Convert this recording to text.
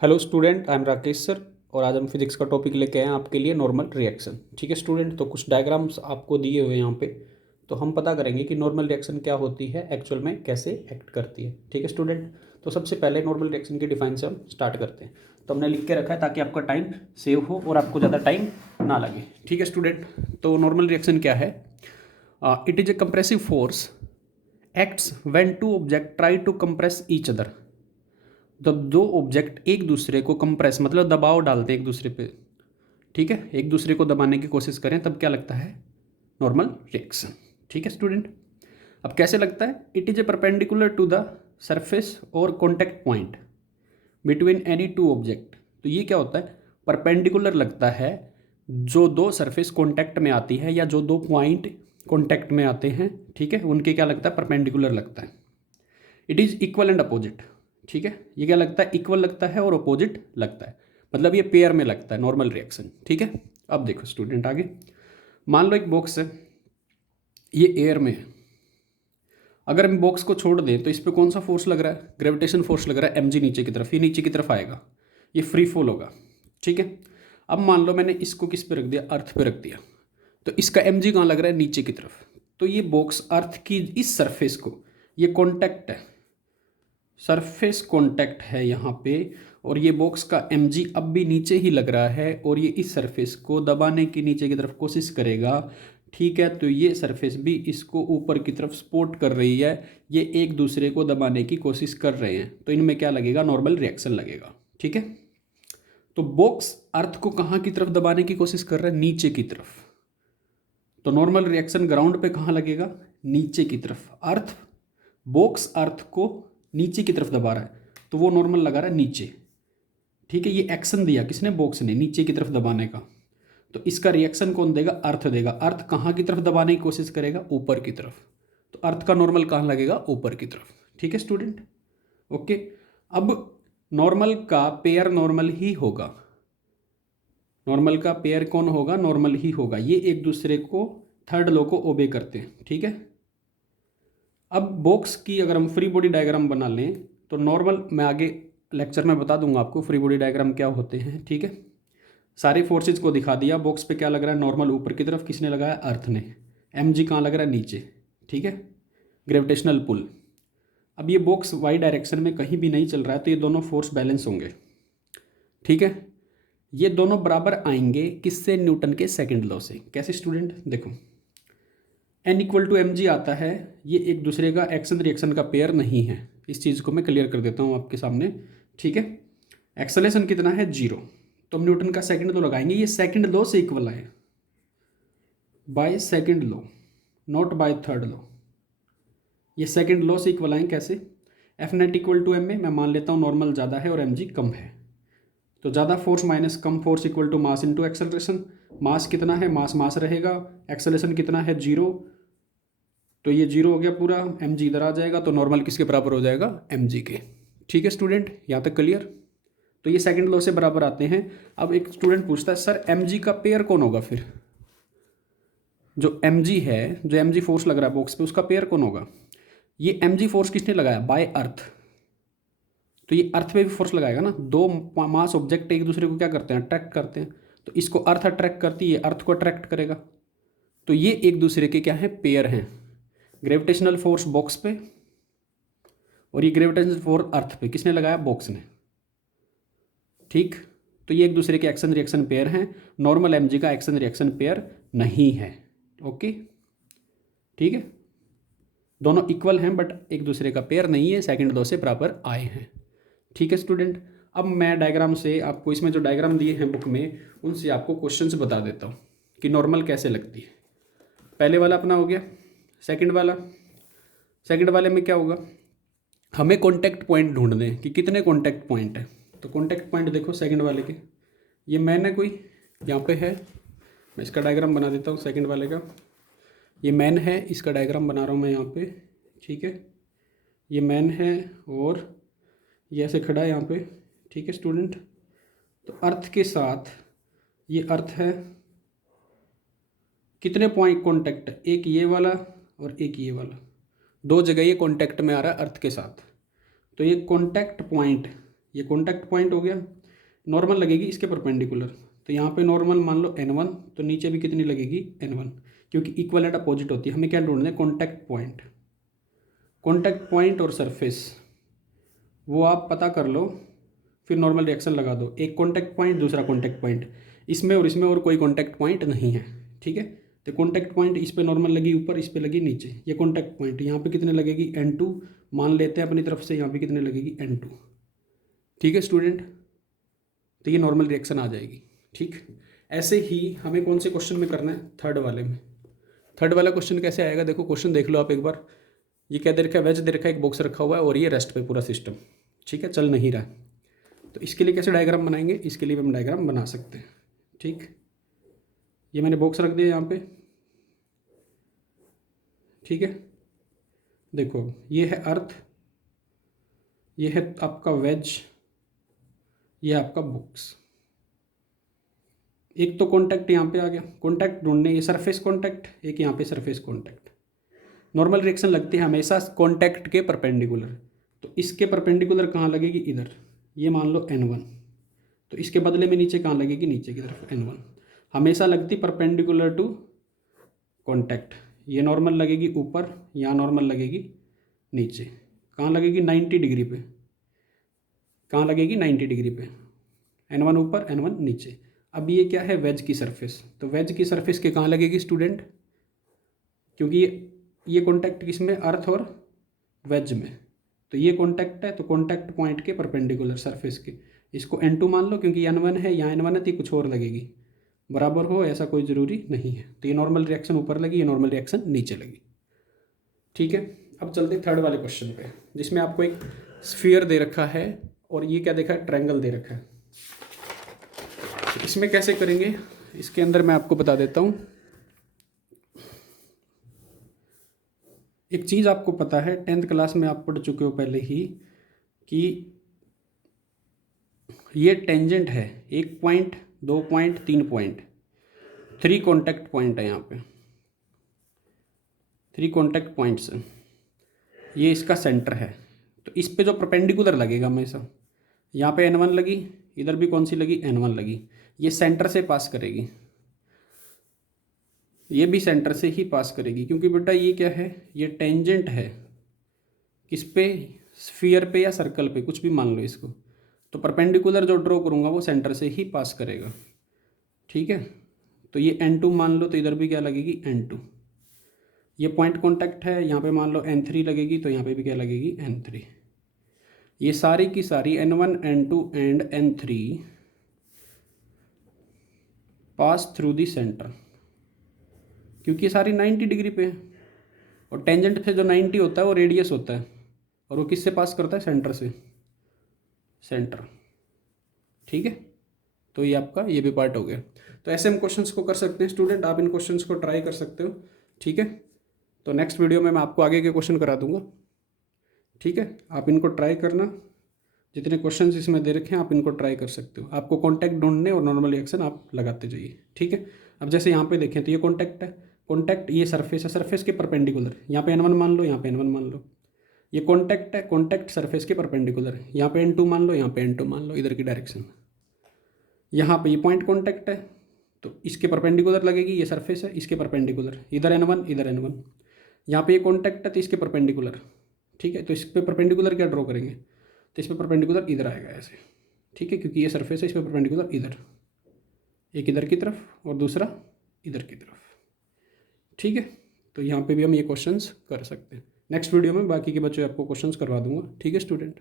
Hello student, I am Rakesh sir. और आज हम फिजिक्स का टॉपिक लेके आए हैं आपके लिए, नॉर्मल रिएक्शन। ठीक है स्टूडेंट, तो कुछ डायग्राम्स आपको दिए हुए हैं यहाँ पे, तो हम पता करेंगे कि नॉर्मल रिएक्शन क्या होती है, एक्चुअल में कैसे एक्ट करती है। ठीक है स्टूडेंट, तो सबसे पहले नॉर्मल रिएक्शन की डिफाइन से हम स्टार्ट करते हैं। तो हमने लिख के रखा है ताकि आपका टाइम सेव हो और आपको ज़्यादा टाइम ना लगे। ठीक है स्टूडेंट, तो नॉर्मल रिएक्शन क्या है? It is a compressive force acts when two object try to compress each other. जब दो ऑब्जेक्ट एक दूसरे को कंप्रेस मतलब दबाव डालते हैं एक दूसरे पे, ठीक है, एक दूसरे को दबाने की कोशिश करें, तब क्या लगता है? Normal reaction. ठीक है स्टूडेंट, अब कैसे लगता है? It is a perpendicular to the surface और contact point between any two object. तो ये क्या होता है? परपेंडिकुलर लगता है जो दो सरफेस कॉन्टैक्ट में आती है या जो दो पॉइंट कॉन्टैक्ट में आते हैं, ठीक है, उनके क्या लगता है? परपेंडिकुलर लगता है। It is equal and opposite. ठीक है, ये क्या लगता है? इक्वल लगता है और अपोजिट लगता है, मतलब ये पेयर में लगता है नॉर्मल रिएक्शन। ठीक है, अब देखो स्टूडेंट आगे, मान लो एक बॉक्स है, ये एयर में है। अगर हम बॉक्स को छोड़ दें तो इस पर कौन सा फोर्स लग रहा है? ग्रेविटेशन फोर्स लग रहा है, mg नीचे की तरफ, ये नीचे की तरफ आएगा, ये फ्री फॉल होगा। ठीक है, अब मान लो मैंने इसको किस पे रख दिया? अर्थ पे रख दिया, तो इसका mg कहाँ लग रहा है? नीचे की तरफ। तो ये बॉक्स अर्थ की इस सरफेस को, ये कॉन्टैक्ट है, सरफेस कॉन्टैक्ट है यहाँ पे, और ये बॉक्स का mg अब भी नीचे ही लग रहा है और ये इस सरफेस को दबाने की नीचे की तरफ कोशिश करेगा। ठीक है, तो ये सरफेस भी इसको ऊपर की तरफ सपोर्ट कर रही है, ये एक दूसरे को दबाने की कोशिश कर रहे हैं, तो इनमें क्या लगेगा? नॉर्मल रिएक्शन लगेगा। ठीक है, तो बॉक्स अर्थ को कहाँ की तरफ दबाने की कोशिश कर रहा है? नीचे की तरफ। तो नॉर्मल रिएक्शन ग्राउंड पे कहाँ लगेगा? नीचे की तरफ। अर्थ, बॉक्स अर्थ को नीचे की तरफ दबा रहा है, तो वो नॉर्मल लगा रहा है नीचे। ठीक है, ये एक्शन दिया किसने? बॉक्स ने, नीचे की तरफ दबाने का। तो इसका रिएक्शन कौन देगा? अर्थ देगा। अर्थ कहाँ की तरफ दबाने की कोशिश करेगा? ऊपर की तरफ। तो अर्थ का नॉर्मल कहाँ लगेगा? ऊपर की तरफ। ठीक है स्टूडेंट, ओके। अब नॉर्मल का पेयर नॉर्मल ही होगा, नॉर्मल का पेयर कौन होगा? नॉर्मल ही होगा। ये एक दूसरे को, थर्ड लॉ को ओबे करते हैं। ठीक है, अब बॉक्स की अगर हम फ्री बॉडी डायग्राम बना लें तो नॉर्मल, मैं आगे लेक्चर में बता दूंगा आपको फ्री बॉडी डायग्राम क्या होते हैं। ठीक है, सारी फोर्सेज को दिखा दिया। बॉक्स पे क्या लग रहा है? नॉर्मल ऊपर की तरफ, किसने लगाया? अर्थ ने। mg कहाँ लग रहा है? नीचे। ठीक है, ग्रेविटेशनल पुल। अब ये बॉक्स वाई डायरेक्शन में कहीं भी नहीं चल रहा है, तो ये दोनों फोर्स बैलेंस होंगे। ठीक है, ये दोनों बराबर आएंगे किससे? न्यूटन के सेकंड लॉ से। कैसे स्टूडेंट? देखो, n इक्वल टू mg आता है, ये एक दूसरे का एक्शन रिएक्शन का पेयर नहीं है। इस चीज़ को मैं क्लियर कर देता हूँ आपके सामने। ठीक है, एक्सेलरेशन कितना है? 0। तो हम न्यूटन का सेकंड लॉ लगाएंगे, ये सेकंड लॉ से इक्वल है, by second law, not by third law. ये सेकंड लॉ से इक्वल आए कैसे? F net equal to m में मैं मान लेता हूँ नॉर्मल ज़्यादा है और mg कम है, तो ज़्यादा फोर्स माइनस कम force equal to mass into acceleration. Mass कितना है? मास मास रहेगा। एक्सेलरेशन कितना है? 0। तो ये 0 हो गया पूरा, mg इधर आ जाएगा, तो नॉर्मल किसके बराबर हो जाएगा? mg के। ठीक है स्टूडेंट, यहाँ तक क्लियर? तो ये सेकंड लॉ से बराबर आते हैं। अब एक स्टूडेंट पूछता है, सर mg का पेयर कौन होगा फिर? जो mg है, जो mg फोर्स लग रहा है बॉक्स पे, उसका पेयर कौन होगा? ये mg फोर्स किसने लगाया? बाय अर्थ। तो ये अर्थ पे भी फोर्स लगाएगा ना। दो मास ऑब्जेक्ट एक दूसरे को क्या करते हैं? अट्रैक्ट करते हैं। तो इसको अर्थ अट्रैक्ट करती है, अर्थ को अट्रैक्ट करेगा। तो ये एक दूसरे के क्या है? पेयर हैं। ग्रेविटेशनल फोर्स बॉक्स पे और ये ग्रेविटेशनल फोर्स अर्थ पे, किसने लगाया? बॉक्स ने। ठीक, तो ये एक दूसरे के एक्शन रिएक्शन पेयर हैं। नॉर्मल mg का एक्शन रिएक्शन पेयर नहीं है। ओके, ठीक है, दोनों इक्वल हैं बट एक दूसरे का पेयर नहीं है, सेकंड लॉ से बराबर आए हैं। ठीक है स्टूडेंट, अब मैं डायग्राम से आपको, इसमें जो डायग्राम दिए हैं बुक में, उनसे आपको क्वेश्चंस बता देता हूँ कि नॉर्मल कैसे लगती है। पहले वाला अपना हो गया, सेकंड वाला। सेकंड वाले में क्या होगा? हमें कॉन्टैक्ट पॉइंट ढूंढने हैं कि कितने कॉन्टैक्ट पॉइंट है। तो कॉन्टैक्ट पॉइंट देखो सेकंड वाले के, ये मैन है कोई, यहाँ पे है, मैं इसका डायग्राम बना देता हूँ सेकंड वाले का। ये मैन है, इसका डायग्राम बना रहा हूँ मैं यहाँ पे। ठीक है, ये मैन है और ये ऐसे खड़ा है यहाँ पे। ठीक है स्टूडेंट, तो अर्थ के साथ ये अर्थ है, कितने पॉइंट कॉन्टैक्ट? एक ये वाला और एक ये वाला, दो जगह ये कॉन्टैक्ट में आ रहा है अर्थ के साथ। तो ये कॉन्टैक्ट पॉइंट ये कॉन्टैक्ट पॉइंट हो गया, नॉर्मल लगेगी इसके परपेंडिकुलर, तो यहाँ पे नॉर्मल मान लो n1, तो नीचे भी कितनी लगेगी n1, क्योंकि इक्वल एट अपोजिट होती है। हमें क्या ढूंढना है, कॉन्टैक्ट पॉइंट। कॉन्टैक्ट पॉइंट और सरफेस वो आप पता कर लो, फिर नॉर्मल रिएक्शन लगा दो। एक कॉन्टैक्ट पॉइंट, दूसरा कॉन्टैक्ट पॉइंट, इसमें और कोई कॉन्टैक्ट पॉइंट नहीं है, ठीक है। तो कॉन्टैक्ट पॉइंट इस पे नॉर्मल लगी ऊपर, इस पे लगी नीचे। ये कॉन्टैक्ट पॉइंट यहाँ पे कितने लगेगी, n2 मान लेते हैं अपनी तरफ से, यहाँ पे कितने लगेगी, n2, ठीक है स्टूडेंट। तो ये नॉर्मल रिएक्शन आ जाएगी, ठीक। ऐसे ही हमें कौन से क्वेश्चन में करना है, थर्ड वाले में। थर्ड वाला क्वेश्चन कैसे आएगा, देखो क्वेश्चन देख लो आप एक बार। ये क्या दे रखा है, वेज दे रखा है, एक बॉक्स रखा हुआ है और ये रेस्ट पे पूरा सिस्टम, ठीक है, चल नहीं रहा। तो इसके लिए कैसे डायग्राम बनाएंगे, इसके लिए भी हम डायग्राम बना सकते हैं, ठीक। ये मैंने बॉक्स रख दिया यहाँ पे, ठीक है। देखो ये है अर्थ, ये है आपका वेज, ये है आपका बॉक्स। एक तो कॉन्टैक्ट यहाँ पे आ गया, कॉन्टैक्ट ढूंढने, ये सरफेस कॉन्टैक्ट, एक यहाँ पे सरफेस कॉन्टैक्ट। नॉर्मल रिएक्शन लगती है हमेशा कॉन्टैक्ट के परपेंडिकुलर, तो इसके परपेंडिकुलर कहाँ लगेगी, इधर। ये मान लो n1, तो इसके बदले में नीचे कहाँ लगेगी, नीचे की तरफ n1। हमेशा लगती परपेंडिकुलर टू कॉन्टैक्ट। ये नॉर्मल लगेगी ऊपर, यहाँ नॉर्मल लगेगी नीचे। कहाँ लगेगी, 90 डिग्री पे। कहाँ लगेगी, 90 डिग्री पे। n1 ऊपर, n1 नीचे। अब ये क्या है, वेज की सरफेस, तो वेज की सरफेस के कहाँ लगेगी स्टूडेंट, क्योंकि ये कॉन्टैक्ट किसमें, अर्थ और वेज में। तो ये कॉन्टैक्ट है, तो कॉन्टैक्ट पॉइंट के परपेंडिकुलर सरफेस के, इसको n2 मान लो, क्योंकि n1 है, यहाँ n1 है, तो कुछ और लगेगी। बराबर हो ऐसा कोई ज़रूरी नहीं है। तो ये नॉर्मल रिएक्शन ऊपर लगी, ये नॉर्मल रिएक्शन नीचे लगी, ठीक है। अब चलते हैं थर्ड वाले क्वेश्चन पे, जिसमें आपको एक स्फीयर दे रखा है और ये क्या देखा है, ट्रायंगल दे रखा है। इसमें कैसे करेंगे, इसके अंदर मैं आपको बता देता हूँ। एक चीज़ आपको पता है, 10th क्लास में आप पढ़ चुके हो पहले ही, कि ये टेंजेंट है, 1 point, 2 point, 3 point, 3 contact point है यहाँ पे, 3 कॉन्टैक्ट पॉइंट्स हैं। ये इसका सेंटर है, तो इस पे जो परपेंडिकुलर लगेगा हमेशा, यहाँ पे n1 लगी, इधर भी कौन सी लगी, n1 लगी, ये सेंटर से पास करेगी, ये भी सेंटर से ही पास करेगी, क्योंकि बेटा ये क्या है, ये टेंजेंट है किस पे, स्फीयर पे या सर्कल पे, कुछ भी मान लो इसको। तो परपेंडिकुलर जो ड्रॉ करूँगा वो सेंटर से ही पास करेगा, ठीक है। तो ये n2 मान लो, तो इधर भी क्या लगेगी, n2। ये पॉइंट कॉन्टैक्ट है, यहाँ पे मान लो n3 लगेगी, तो यहाँ पे भी क्या लगेगी, n3। ये सारी की सारी n1, n2 and n3 pass through the centre, क्योंकि ये सारी 90 डिग्री पे है, और टेंजेंट से जो 90 होता है वो रेडियस होता है, और वो किससे पास करता है, सेंटर से, सेंटर, ठीक है। तो ये आपका ये भी पार्ट हो गया। तो ऐसे हम क्वेश्चंस को कर सकते हैं स्टूडेंट, आप इन क्वेश्चंस को ट्राई कर सकते हो, ठीक है। तो नेक्स्ट वीडियो में मैं आपको आगे के क्वेश्चन करा दूंगा, ठीक है। आप इनको ट्राई करना, जितने क्वेश्चंस इसमें दे रखे हैं आप इनको ट्राई कर सकते हो। आपको कॉन्टैक्ट ढूंढने और नॉर्मल रिएक्शन आप लगाते जाइए, ठीक है। अब जैसे यहाँ पे देखें तो ये कॉन्टैक्ट है, कॉन्टैक्ट ये सरफेस है, सरफेस के परपेंडिकुलर, यहाँ पे n1 मान लो, यहाँ पे n1 मान लो। ये कॉन्टैक्ट है, कॉन्टैक्ट सरफेस के परपेंडिकुलर, यहाँ पे n2 मान लो, यहाँ पे n2 मान लो, इधर की डायरेक्शन। यहाँ पे ये पॉइंट कॉन्टैक्ट है, तो इसके परपेंडिकुलर लगेगी, ये सरफेस है, इसके परपेंडिकुलर, इधर n1, इधर n1। यहाँ पे ये कॉन्टैक्ट है, तो इसके परपेंडिकुलर, ठीक है। तो इस पर परपेंडिकुलर क्या ड्रॉ करेंगे, तो इस पर परपेंडिकुलर इधर आएगा ऐसे, ठीक है, क्योंकि ये सरफेस है, इस पर परपेंडिकुलर इधर, एक इधर की तरफ और दूसरा इधर की तरफ, ठीक है। तो यहाँ पे भी हम ये क्वेश्चंस कर सकते हैं। नेक्स्ट वीडियो में बाकी के बच्चों आपको क्वेश्चंस करवा दूंगा, ठीक है स्टूडेंट।